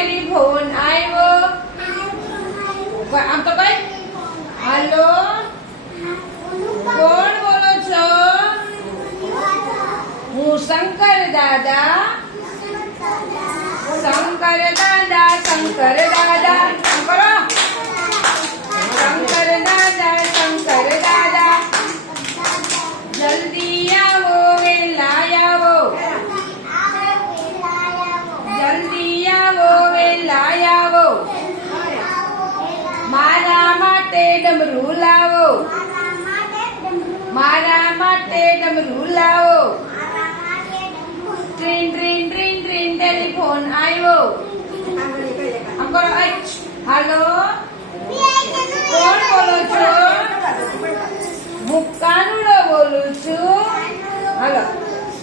Telephone આવ્યો. આમ તો કઈ હાલો, કોણ બોલો છો? હું શંકર દાદા. શંકર દાદા, શંકર દાદા, આમ કરો. શંકર દાદા, શંકર દાદા, જલ્દી આવો, વેલા આવો. જલ્દી આવો, વેલા આવો. મારા માટે ડમરું લાવો. મારા માટે ડમરું લાવો. ટ્રીન ટ્રીન ટ્રીન ટ્રીન ટેલિફોન આવ્યો. આમ કરો. હાલો, કોણ બોલો છો? હું કાનુડો બોલું છું. હાલો,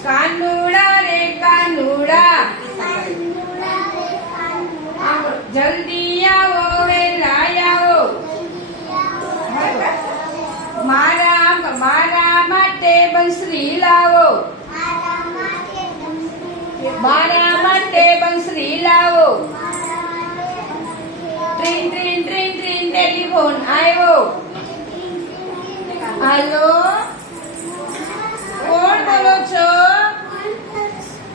કાનુડા રે કાનુડા, જલ્દી આવો, વેલા આવો. મારા માટે બંસરી લાવો. મારા માટે બંસરી લાવો. ટ્રીન ટ્રીન ટ્રીન ટ્રીન ટેલિફોન આવ્યો. હાલો, કોણ બોલો છો?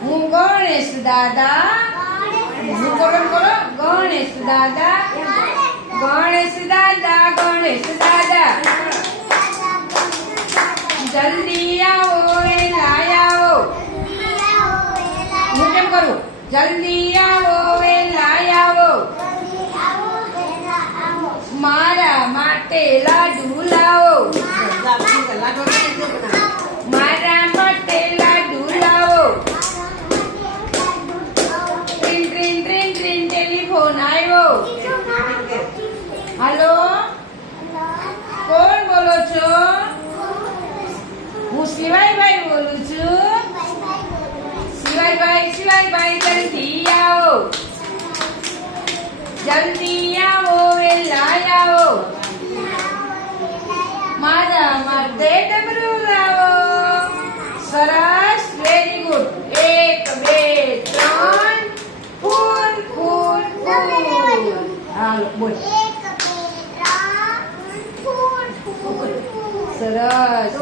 હું ગણેશ દાદા. હું કરો ગણેશ દાદા. ગણેશ દાદા, ગણેશ દાદા, જલ્દી આવો, વેલા આવો. હું કેમ કરું? જલ્દી આવો, વેલા આવો. મારા માટે લાડુ લાવો. મારા માટે લાડુ લાવો. ટ્રીન ટ્રીન ટ્રીન ટ્રીન ટેલિફોન આવ્યો. હાલો, કોણ બોલો છો? હું શિવાયભાઈ બોલું છું. શિવાયભાઈ, જલ્દી આવો. જલ્દી આવો, વેલા આવો. મારા માટે ડમરું લાવો. સરસ, વેરી ગુડ. 1 2 3 ફૂલ ફૂલ ફૂલ. હાલો બોલ. સરસ.